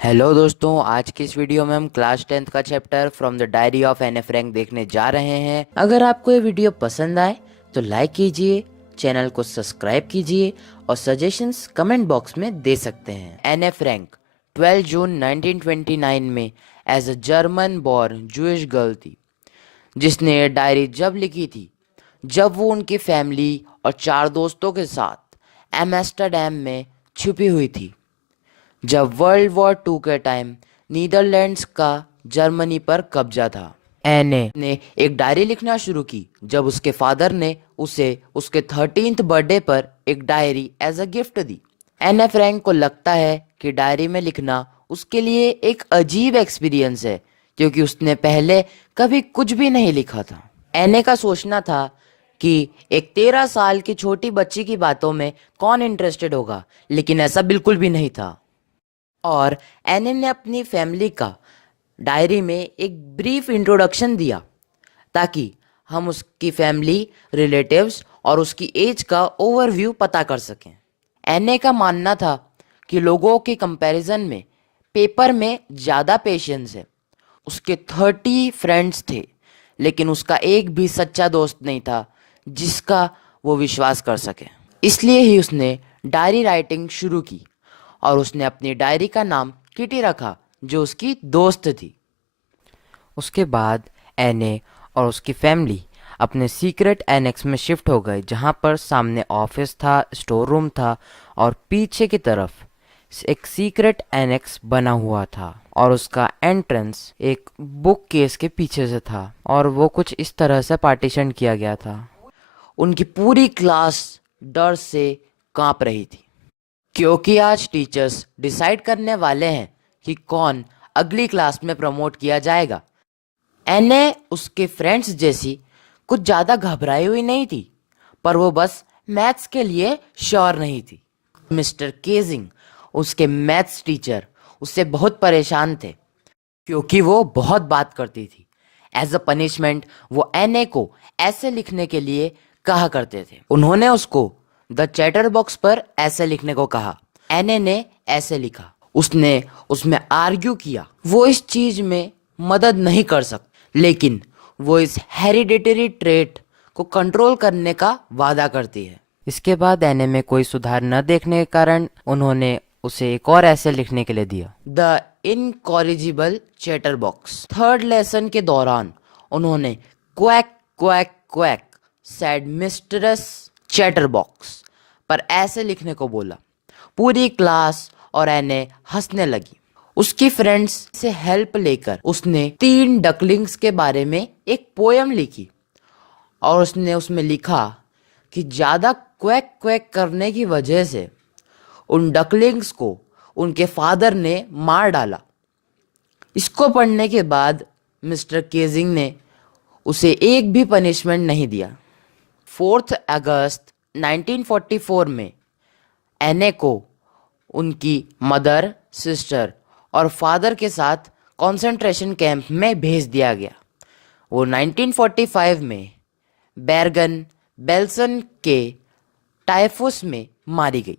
Hello दोस्तों, आज की इस वीडियो में हम क्लास 10th का chapter from the diary of Anne Frank देखने जा रहे हैं। अगर आपको ये वीडियो पसंद आए तो लाइक कीजिए, चैनल को सब्सक्राइब कीजिए और सजेशंस कमेंट बॉक्स में दे सकते हैं। एन एफ रैंक 12 जून 1929 में as a German born Jewish girl थी, जिसने ये डायरी जब लिखी थी जब वो उनकी फैमिली और 4 दोस्तों के साथ एम्स्टर्डम में छुपी हुई थी, जब वर्ल्ड वॉर टू के टाइम नीदरलैंड्स का जर्मनी पर कब्जा था। एने ने एक डायरी लिखना शुरू की जब उसके फादर ने उसे उसके 13th बर्थडे पर एक डायरी एज अ गिफ्ट दी। एने फ्रैंक को लगता है कि डायरी में लिखना उसके लिए एक अजीब एक्सपीरियंस है, क्योंकि उसने पहले कभी कुछ भी नहीं लिखा था। एने का सोचना था कि एक 13 साल की छोटी बच्ची की बातों में कौन इंटरेस्टेड होगा, लेकिन ऐसा बिल्कुल भी नहीं था। और एने ने अपनी फैमिली का डायरी में एक ब्रीफ इंट्रोडक्शन दिया ताकि हम उसकी फैमिली, रिलेटिव्स और उसकी एज का ओवरव्यू पता कर सकें। एने का मानना था कि लोगों के कंपैरिजन में पेपर में ज़्यादा पेशेंस है। उसके 30 फ्रेंड्स थे, लेकिन उसका एक भी सच्चा दोस्त नहीं था जिसका वो विश्वास कर सके। इसलिए ही उसने डायरी राइटिंग शुरू की और उसने अपनी डायरी का नाम किटी रखा, जो उसकी दोस्त थी। उसके बाद एने और उसकी फैमिली अपने सीक्रेट एनेक्स में शिफ्ट हो गए, जहाँ पर सामने ऑफिस था, स्टोर रूम था और पीछे की तरफ एक सीक्रेट एनेक्स बना हुआ था और उसका एंट्रेंस एक बुक केस के पीछे से था और वो कुछ इस तरह से पार्टीशन किया गया था। उनकी पूरी क्लास डर से कांप रही थी, क्योंकि आज टीचर्स डिसाइड करने वाले हैं कि कौन अगली क्लास में प्रमोट किया जाएगा। एने उसके फ्रेंड्स जैसी कुछ ज़्यादा घबराई हुई नहीं थी, पर वो बस मैथ्स के लिए श्योर नहीं थी। मिस्टर केजिंग, उसके मैथ्स टीचर, उससे बहुत परेशान थे क्योंकि वो बहुत बात करती थी। एज अ पनिशमेंट वो एने को ऐसे लिखने के लिए कहा करते थे। उन्होंने उसको द चैटर बॉक्स पर ऐसे लिखने को कहा। एने ने ऐसे लिखा। उसने उसमें आर्ग्यू किया। वो इस चीज में मदद नहीं कर सकती, लेकिन वो इस हेरिडेटरी ट्रेट को कंट्रोल करने का वादा करती है। इसके बाद एने में कोई सुधार न देखने के कारण उन्होंने उसे एक और ऐसे लिखने के लिए दिया, the incorrigible chatter box. 3rd lesson के दौरान उन्होंने quack quack quack sad mistress chatter box पर ऐसे लिखने को बोला। पूरी क्लास और एने हंसने लगी। उसकी फ्रेंड्स से हेल्प लेकर उसने 3 डकलिंग्स के बारे में एक पोयम लिखी और उसने उसमें लिखा कि ज़्यादा क्वैक क्वैक करने की वजह से उन डकलिंग्स को उनके फादर ने मार डाला। इसको पढ़ने के बाद मिस्टर केजिंग ने उसे एक भी पनिशमेंट नहीं दिया। 4 अगस्त 1944 में एने को उनकी मदर, सिस्टर और फादर के साथ कंसंट्रेशन कैंप में भेज दिया गया। वो 1945 में बेर्गन बेल्सन के टाइफus में मारी गई।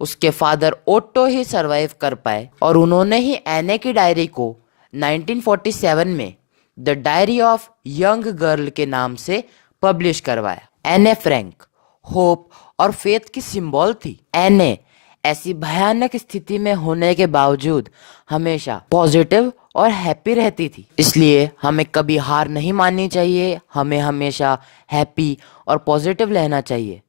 उसके फादर ओट्टो ही सरवाइव कर पाए और उन्होंने ही एने की डायरी को 1947 में the diary of young girl के नाम से पब्लिश करवाया। एने फ्रैंक होप और फेथ की सिंबल थी। एने ऐसी भयानक स्थिति में होने के बावजूद हमेशा पॉजिटिव और हैप्पी रहती थी। इसलिए हमें कभी हार नहीं माननी चाहिए, हमें हमेशा हैप्पी और पॉजिटिव रहना चाहिए।